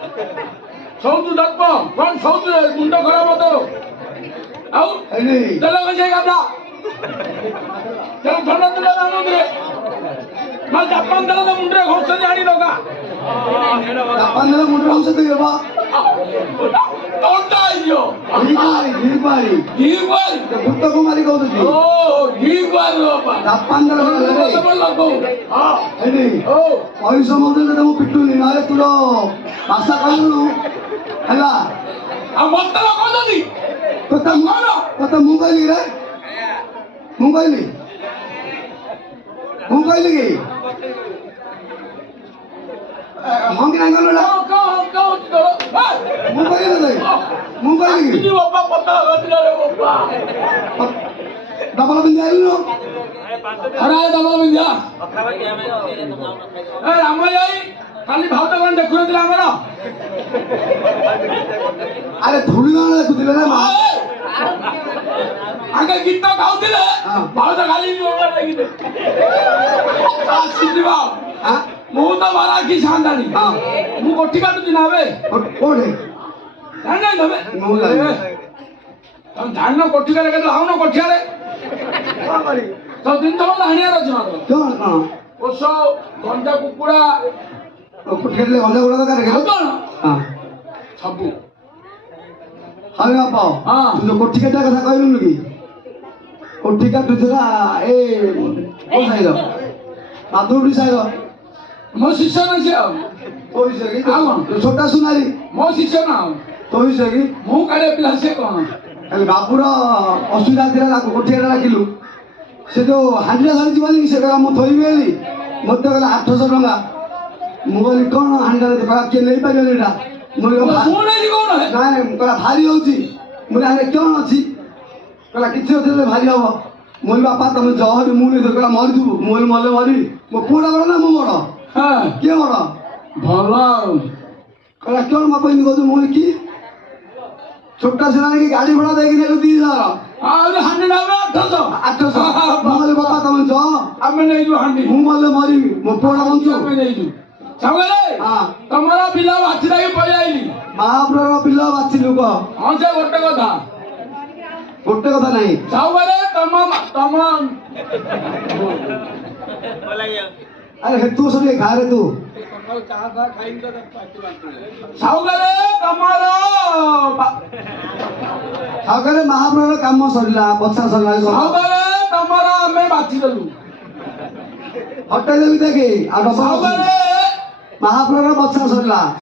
ଶୋଉଛୁ ଦର୍ପ କଣ ଶୋଉଛୁ ମୁଣ୍ଡ ଖରାପ ତୋର ଆଉ ତେଲ କଷେଇ ଗାଧା ତେଲ ଥଣ୍ଡା ତେଲ ଜାଣୁଥିରେ ମା ଜାପାନ ତେଲ ତ ମୁଣ୍ଡରେ ଘଷୁଛନ୍ତି ଆଣି ଲଗା ଜାପାନ ତେଲ ମୁଣ୍ଡରେ ଘଷୁଛନ୍ତି ବାବା ଥଣ୍ଡା ହେଇଯିବ ଭୂତ କୁମାରୀ କହୁଛନ୍ତି ଜାପାନ ପଇସା ମନ୍ଦିରରେ ମୁଁ ପିଟୁନି ନହେଲେ ତୋର ଭାଷା କହିଲୁ ହେଲା ଆଉ ମତେ କହୁଛନ୍ତି ତତେ ମୁଁ କହିଲି ରେ ମୁଁ କହିଲି କି ହଁ କି ନାଇଁ କହିଲୁ ମୁଁ କହିଲି କି ଡବଲ ପିନ୍ଧି ଆଇଲୁ ଡବଲ ପିନ୍ଧିଆ ରାମ ଯାଇ କାଲି ଭାଉତ କଣ ଦେଖୁନଥିଲା ଆମର ଆରେ ଧୂଳି କଣ ଦେଖୁଥିଲେ ନା ମା ଆଗେ ଗୀତ ଗାଉଥିଲେ ଭାଉତ ଖାଲି ଆସିଯିବା ମୁଁ ତ ବାରା କି ସାନ୍ତାଣି ମୁଁ ଗୋଠି କାଟୁଛି ନା ଏବେ କୋଉଠି ଜାଣିନାହିଁ ତମେ ତମେ ଜାଣିନ କୋଠିକାରେ କେତେ ଲାଉନ କୋଠିଆରେ ତ ଜିନିଷ ମତେ ଆଣିବାର ଅଛି ମାତ୍ର କଣ କଣ ଓଷ ଗଞ୍ଜା କୁକୁଡ଼ା କୋଠିରେ ଗଞ୍ଜା ଗୁଡ଼ା ଦରକାର କଣ ହଁ ସବୁ ହରେ ବାପା ତୁ ଯୋଉ କୋଠି କାଟିବା କଥା କହିଲୁନି କି କୋଠି କାଟୁଥିଲା ଏ କୋଉ ସାହିର ମାଧୁରୀ ସାହିର ମୋ ଶିଷ୍ୟ ନା ସେ ଆଉ ଛୋଟା ସୁନାରୀ ମୋ ଶିଷ୍ୟ ନା ଆଉ ତୋ ବିଷୟ କି ମୁଁ କାଳେ ପିଲା ସେ କଣ ବାବୁର ଅସୁବିଧା ଥିଲା ତାକୁ କୋଠିଆରେ ଡାକିଲୁ ସେ ଯୋଉ ହାଣ୍ଡିଟା ଧରି ଯିବନି ସେ କହିଲା ମୁଁ ଥୋଇବି ବୋଲି ମୋତେ କହିଲା 800 ଟଙ୍କା ମୁଁ କହିଲି କଣ ହାଣ୍ଡିଟା କହିଲା କିଏ ନେଇପାରିବନି ଏଇଟା ମୁଁ ନାଇଁ କହିଲା ଭାରି ହଉଛି ମୁଁ ଆରେ କଣ ଅଛି କହିଲା କିଛି ଅଛି ଭାରି ହବ ମୁଁ ବାପା ତମେ ଜହରି ମୁଁ ନେଇ କହିଲା ମରିଯିବୁ ମୁଁ ମଲେ ମରିବି ମୋ ପୁଅଟା ବଡ଼ ନା ମୁଁ ବଡ଼ କିଏ ବଡ଼ ଭଲ ଆଉ କହିଲା କଣ ବାପା ଏମିତି କହୁଛୁ ମୁଁ କି ଛୋଟା ସିନା କି ଗାଡ଼ି ଭଡ଼ା ଦେଇକି ନେଲୁ 2000 ହାଣ୍ଡି ନେବେ 800 ମୁଁ କହିଲି ବାପା ତମେ ଯ ଆମେ ନେଇଛୁ ହାଣ୍ଡି ମୁଁ ମଲେ ମରିବି ମୋ ପୁଅଟା ବଞ୍ଚୁ ଆମେ ନେଇଛୁ ତମର ପିଲା ବାଛିଲା ପଳେଇ ଆଇଲି ମହାପ୍ରଭୁର ପିଲା ବାଛିଲୁ କହ ହଁ ସେ ଗୋଟେ କଥା ନାହିଁ ସବୁବେଳେ ତମ ଆରେ ତୁ ସବୁ ଖାରେ ତୁ ସବୁବେଳେ ତମର ସାଉକାରେ ମହାପ୍ରଭୁର କାମ ସରିଲା ପଛା ସରିଲା ସବୁବେଳେ ତମର ଆମେ ବାଛିଦେଲୁ ହଟେଇ ଦେବି ଦେଖି ଆଉ ମହାପ୍ରଭୁର ପଛା ସରିଲା